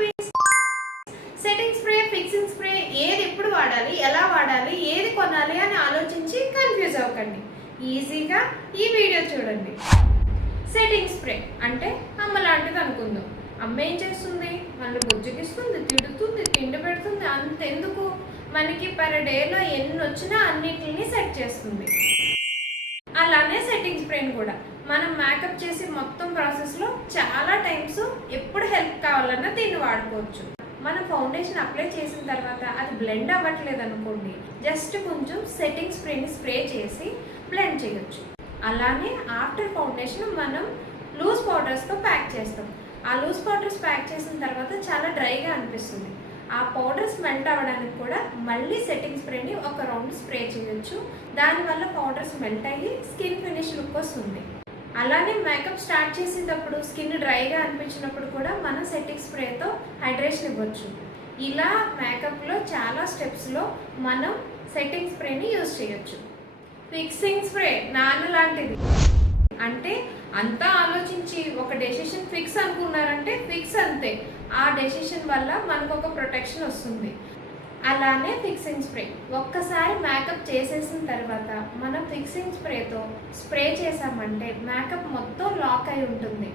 Queens. Setting spray, fixing spray ఏది ఎప్పుడు వాడాలి, ఎలా వాడాలి, ఏది కొనాలి అని ఆలోచించి కన్ఫ్యూజ్ అవ్వకండి. ఈజీగా ఈ వీడియో చూడండి. సెట్టింగ్ స్ప్రే అంటే అమ్మ లాంటిది అనుకుందాం. అమ్మ ఏం చేస్తుంది? మనల్ని బుజ్జగిస్తుంది, తిడుతుంది, తిండి పెడుతుంది. అంతెందుకు, మనకి పర్ డేలో ఎన్ని వచ్చినా అన్నిటిని సెట్ చేస్తుంది. అలానే సెట్టింగ్ స్ప్రేని కూడా మనం మేకప్ చేసి మొత్తం ప్రాసెస్లో చాలా టైమ్స్ ఎప్పుడు హెల్ప్ కావాలన్నా దీన్ని వాడుకోవచ్చు. మనం ఫౌండేషన్ అప్లై చేసిన తర్వాత అది బ్లెండ్ అవ్వట్లేదు అనుకోండి, జస్ట్ కొంచెం సెట్టింగ్ స్ప్రేని స్ప్రే చేసి బ్లెండ్ చేయొచ్చు. అలానే ఆఫ్టర్ ఫౌండేషన్ మనం లూజ్ పౌడర్స్తో ప్యాక్ చేస్తాం. ఆ లూజ్ పౌడర్స్ ప్యాక్ చేసిన తర్వాత చాలా డ్రైగా అనిపిస్తుంది. ఆ పౌడర్స్ మెల్ట్ అవ్వడానికి కూడా మళ్ళీ సెట్టింగ్ స్ప్రేని ఒక రౌండ్ స్ప్రే చేయొచ్చు. దానివల్ల పౌడర్స్ మెల్ట్ అయ్యి స్కిన్ ఫినిష్ లుక్ వస్తుంది. అలానే మేకప్ స్టార్ట్ చేసేటప్పుడు స్కిన్ డ్రైగా అనిపించినప్పుడు కూడా మనం సెట్టింగ్ స్ప్రేతో హైడ్రేషన్ ఇవ్వచ్చు. ఇలా మేకప్లో చాలా స్టెప్స్లో మనం సెట్టింగ్ స్ప్రేని యూజ్ చేయొచ్చు. ఫిక్సింగ్ స్ప్రే నాన్న లాంటిది. అంటే అంతా ఆలోచించి ఒక డెసిషన్ ఫిక్స్ అనుకున్నారంటే ఫిక్స్ అంతే. ఆ డెసిషన్ వల్ల మనకు ఒక ప్రొటెక్షన్ వస్తుంది. అలానే ఫిక్సింగ్ స్ప్రే ఒక్కసారి మేకప్ చేసేసిన తర్వాత మనం ఫిక్సింగ్ స్ప్రేతో స్ప్రే చేసామంటే మేకప్ మొత్తం లాక్ అయి ఉంటుంది.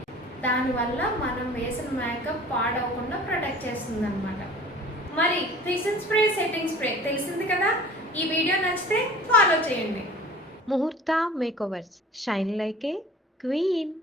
దానివల్ల మనం వేసిన మేకప్ పాడవకుండా ప్రొటెక్ట్ చేస్తుంది అనమాట. మరి ఫిక్సింగ్ స్ప్రే, సెట్టింగ్ స్ప్రే తెలిసింది కదా. ఈ వీడియో నచ్చితే ఫాలో చేయండి. ముహూర్త మేకోవర్స్, షైన్ లైక్ ఏ క్వీన్.